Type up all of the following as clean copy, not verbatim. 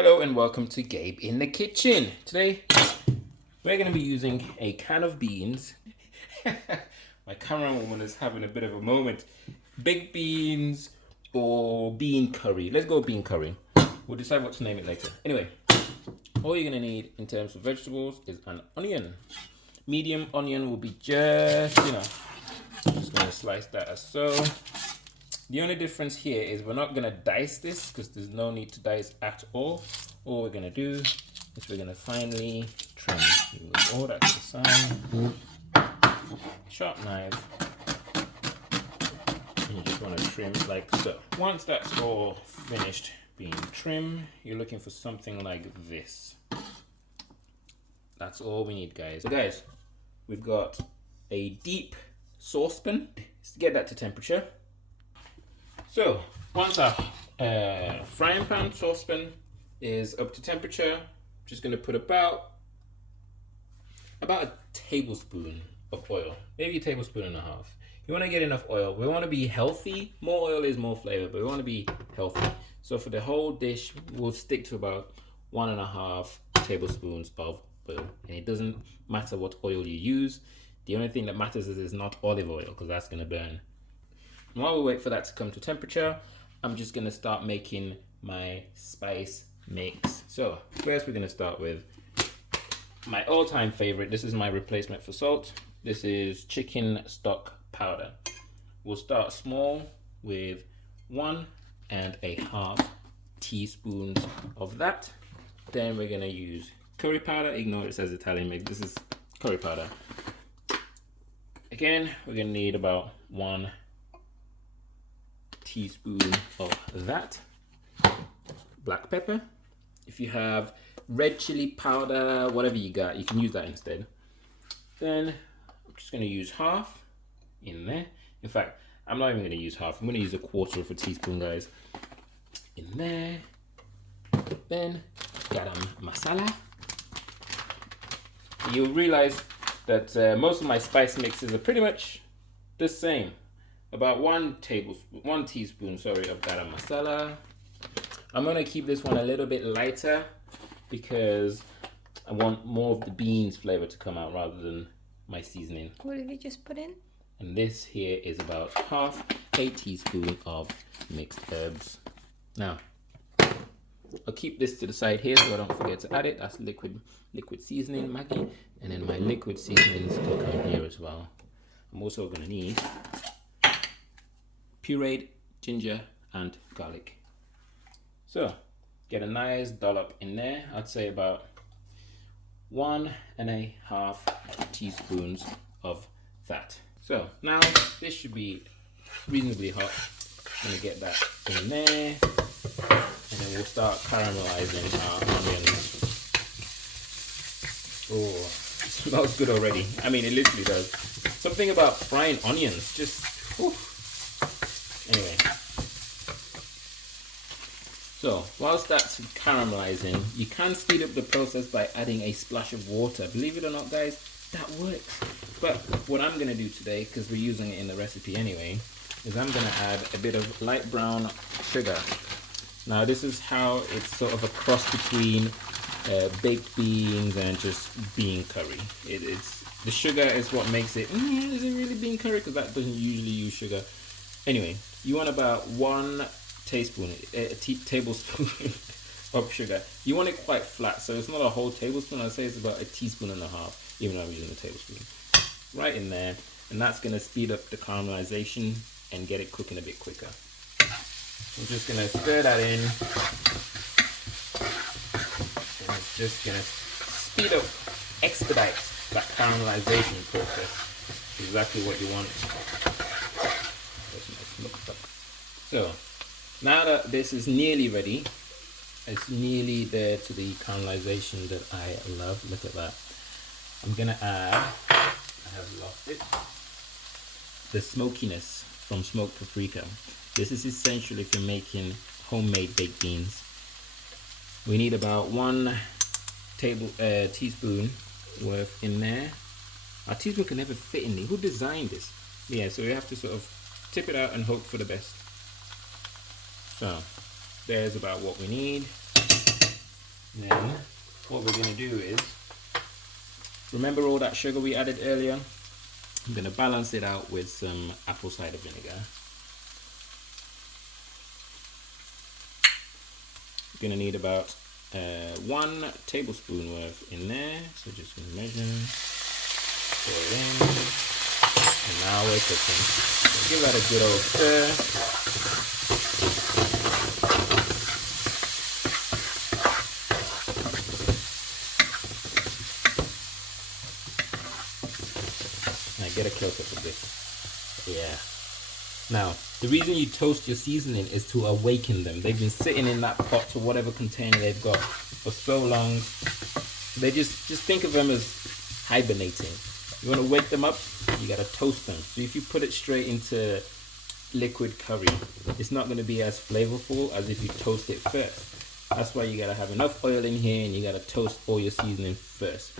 Hello and welcome to Gabe in the Kitchen. Today we're going to be using a can of beans. My camerawoman is having a bit of a moment. Baked beans or bean curry. Let's go bean curry. We'll decide what to name it later. Anyway, all you're going to need in terms of vegetables is an onion. Medium onion will be just enough. Just going to slice that as so. The only difference here is we're not going to dice this because there's no need to dice at all. All we're going to do is we're going to finely trim. Move all that to the side. Sharp knife. And you just want to trim like so. Once that's all finished being trimmed, you're looking for something like this. That's all we need, guys. So guys, we've got a deep saucepan. Let's get that to temperature. So once our frying pan saucepan is up to temperature, I'm just going to put about a tablespoon of oil, maybe a tablespoon and a half. You want to get enough oil. We want to be healthy. More oil is more flavor, but we want to be healthy. So for the whole dish, we'll stick to about 1.5 tablespoons of oil. And it doesn't matter what oil you use. The only thing that matters is not olive oil, because that's going to burn. And while we wait for that to come to temperature, I'm just going to start making my spice mix. So first we're going to start with my all-time favorite. This is my replacement for salt. This is chicken stock powder. We'll start small with 1.5 teaspoons of that. Then we're going to use curry powder. Ignore it says Italian mix. This is curry powder. Again, we're going to need about 1 teaspoon of that. Black pepper. If you have red chili powder, whatever you got, you can use that instead. Then I'm just going to use half in there. In fact, I'm not even going to use half. I'm going to use 1/4 of a teaspoon, guys, in there. Then garam masala. You'll realize that most of my spice mixes are pretty much the same. About 1 teaspoon of garam masala. I'm gonna keep this one a little bit lighter because I want more of the beans flavor to come out rather than my seasoning. What did you just put in? And this here is about 1/2 teaspoon of mixed herbs. Now, I'll keep this to the side here so I don't forget to add it. That's liquid seasoning, Maggi, and then my liquid seasonings will come here as well. I'm also gonna need pureed ginger and garlic. So get a nice dollop in there. I'd say about 1.5 teaspoons of that. So now this should be reasonably hot. I'm gonna get that in there, and then we'll start caramelizing our onions. Oh, it smells good already. I mean, it literally does. Something about frying onions, just whew. Anyway, so whilst that's caramelizing, you can speed up the process by adding a splash of water. Believe it or not, guys, that works. But what I'm going to do today, because we're using it in the recipe anyway, is I'm going to add a bit of light brown sugar. Now this is how it's sort of a cross between baked beans and just bean curry. It's the sugar is what makes it, is it really bean curry? Because that doesn't usually use sugar. Anyway, you want about 1 tablespoon of sugar. You want it quite flat, so it's not a whole tablespoon. I'd say it's about 1.5 teaspoons, even though I'm using a tablespoon. Right in there, and that's going to speed up the caramelization and get it cooking a bit quicker. I'm just going to stir that in, and it's just going to speed up, expedite that caramelization process. Exactly what you want. So now that this is nearly ready, it's nearly there to the caramelization that I love. Look at that. I'm gonna add, I have lost it, the smokiness from smoked paprika. This is essential if you're making homemade baked beans. We need about 1 teaspoon worth in there. Our teaspoon can never fit in there. Who designed this? Yeah, so we have to sort of tip it out and hope for the best. So there's about what we need. Then what we're going to do is, remember all that sugar we added earlier? I'm going to balance it out with some apple cider vinegar. You're going to need about 1 tablespoon worth in there. So just going to measure, pour it in, and now we're cooking. So give that a good old stir. Get a close up of this. Yeah. Now, the reason you toast your seasoning is to awaken them. They've been sitting in that pot or whatever container they've got for so long. They just think of them as hibernating. You want to wake them up, you gotta toast them. So if you put it straight into liquid curry, it's not going to be as flavorful as if you toast it first. That's why you gotta have enough oil in here, and you gotta toast all your seasoning first.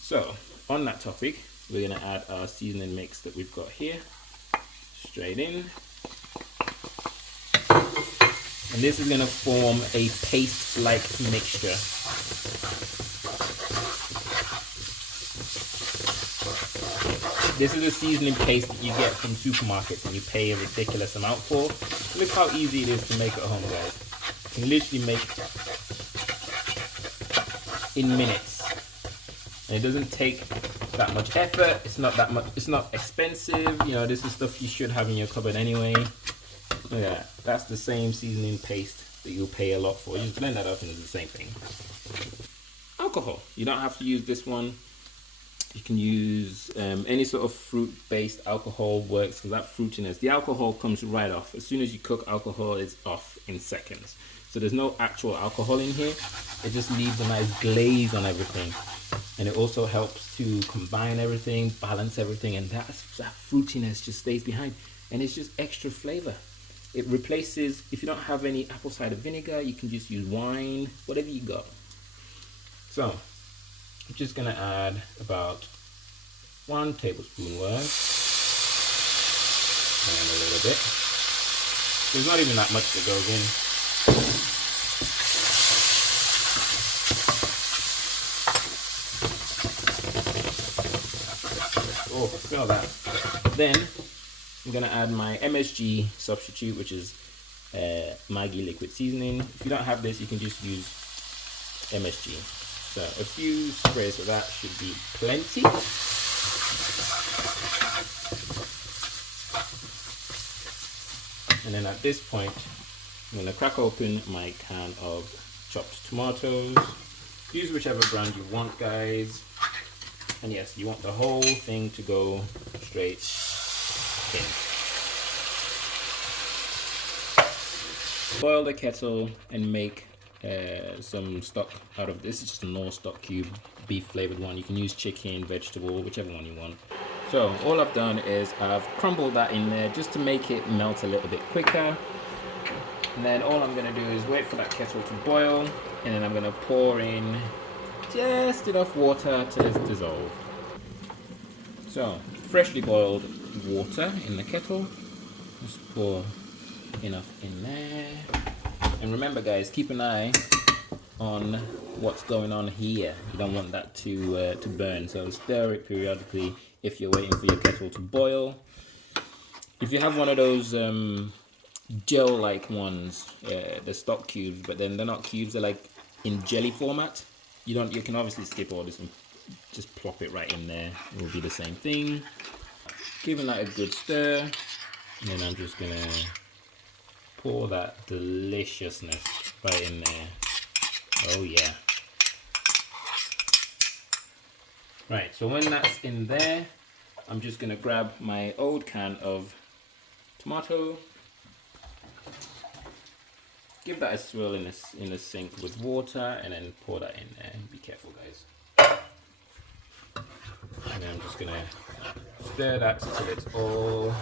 So on that topic, we're going to add our seasoning mix that we've got here, straight in. And this is going to form a paste-like mixture. This is a seasoning paste that you get from supermarkets and you pay a ridiculous amount for. Look how easy it is to make at home, guys. You can literally make in minutes. And it doesn't take that much effort. It's not that much. It's not expensive. You know, this is stuff you should have in your cupboard anyway. Yeah, that's the same seasoning paste that you'll pay a lot for. You just blend that up and it's the same thing. Alcohol. You don't have to use this one. You can use any sort of fruit-based alcohol works, because that fruitiness, the alcohol comes right off. As soon as you cook, alcohol is off in seconds. So there's no actual alcohol in here. It just leaves a nice glaze on everything. And it also helps to combine everything, balance everything, and that fruitiness just stays behind. And it's just extra flavor. It replaces, if you don't have any apple cider vinegar, you can just use wine, whatever you got. So, I'm just gonna add about 1 tablespoon worth, and a little bit. There's not even that much that goes in. Oh, smell that. Then I'm gonna add my MSG substitute, which is Maggi liquid seasoning. If you don't have this, you can just use MSG. So a few sprays of that should be plenty. And then at this point, I'm gonna crack open my can of chopped tomatoes. Use whichever brand you want, guys. And yes, you want the whole thing to go straight in. Boil the kettle and make some stock out of this. It's just a normal stock cube, beef flavored one. You can use chicken, vegetable, whichever one you want. So all I've done is I've crumbled that in there just to make it melt a little bit quicker. And then all I'm gonna do is wait for that kettle to boil, and then I'm gonna pour in just enough water till it's dissolved. So freshly boiled water in the kettle. Just pour enough in there. And remember, guys, keep an eye on what's going on here. You don't want that to burn, so stir it periodically if you're waiting for your kettle to boil. If you have one of those gel-like ones, the stock cubes, but then they're not cubes, they're like in jelly format. You can obviously skip all this and just plop it right in there. It will be the same thing. Giving that a good stir, and then I'm just gonna pour that deliciousness right in there. Oh yeah. Right, so when that's in there, I'm just gonna grab my old can of tomato, give that a swirl in the sink with water, and then pour that in there. Be careful, guys. And then I'm just gonna stir that till it's all.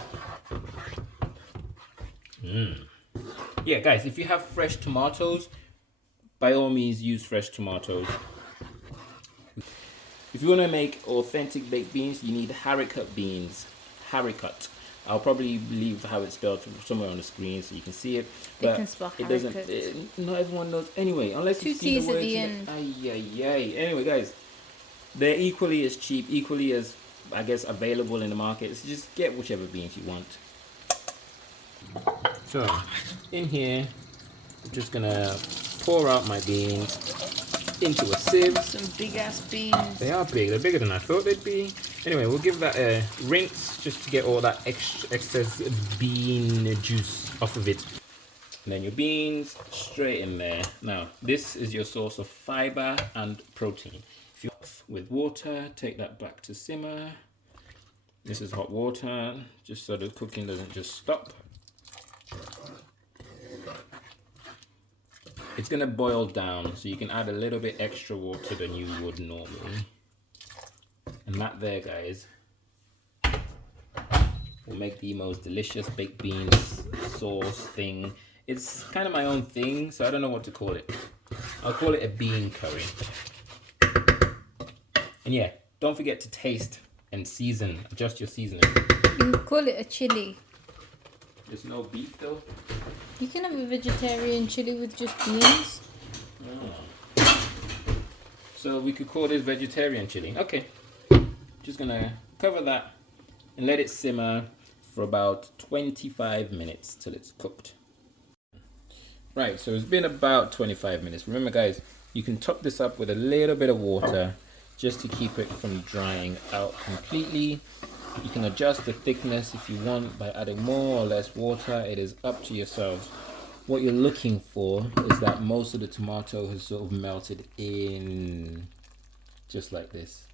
Yeah, guys, if you have fresh tomatoes, by all means use fresh tomatoes. If you want to make authentic baked beans, you need haricot beans. Haricot. I'll probably leave how it's spelled somewhere on the screen so you can see it. But can spell it doesn't. hurricane. Not everyone knows. Anyway, unless you Two see T's the at words. the end. Anyway, guys, they're equally as cheap, equally as, I guess, available in the market. So just get whichever beans you want. So in here, I'm just gonna pour out my beans into a sieve. Some big ass beans. They are big. They're bigger than I thought they'd be. Anyway, we'll give that a rinse just to get all that excess bean juice off of it. And then your beans straight in there. Now, this is your source of fiber and protein. If you with water, take that back to simmer. This is hot water, just so the cooking doesn't just stop. It's gonna boil down, so you can add a little bit extra water than you would normally. And that there, guys, will make the most delicious baked beans sauce thing. It's kind of my own thing, so I don't know what to call it. I'll call it a bean curry. And yeah, don't forget to taste and season, adjust your seasoning. You can call it a chili. There's no beef though. You can have a vegetarian chili with just beans. Oh. So we could call this vegetarian chili. Okay. Just gonna cover that and let it simmer for about 25 minutes till it's cooked. Right, so it's been about 25 minutes. Remember guys, you can top this up with a little bit of water just to keep it from drying out completely. You can adjust the thickness if you want by adding more or less water. It is up to yourselves. What you're looking for is that most of the tomato has sort of melted in, just like this.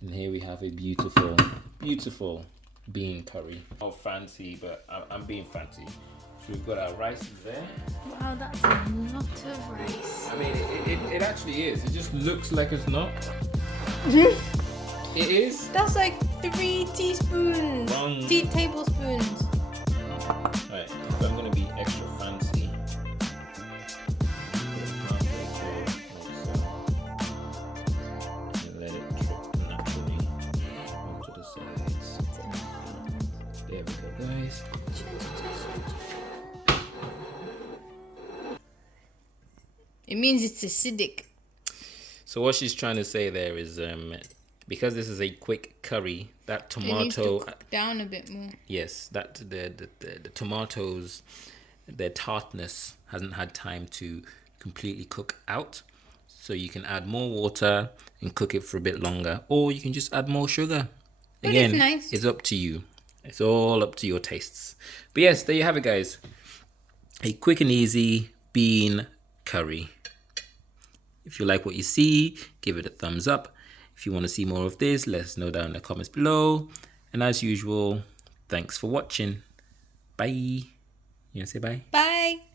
And here we have a beautiful, beautiful bean curry. Not fancy, but I'm being fancy. So we've got our rice there. Wow, that's a lot of rice. I mean, it actually is. It just looks like it's not. It is. That's like 3 teaspoons. Wrong. 3 tablespoons. Right, so I'm gonna be extra fancy. And let it drip naturally onto the sides. There we go, guys. It means it's acidic. So what she's trying to say there is, because this is a quick curry, that tomato, it needs to cook down a bit more. yes, that the tomatoes, their tartness hasn't had time to completely cook out. So you can add more water and cook it for a bit longer, or you can just add more sugar. But Again, it's nice. it's up to you. It's all up to your tastes. But yes, there you have it, guys. A quick and easy bean curry. If you like what you see, give it a thumbs up. If you want to see more of this, let us know down in the comments below. And as usual, thanks for watching. Bye. You want to say bye? Bye.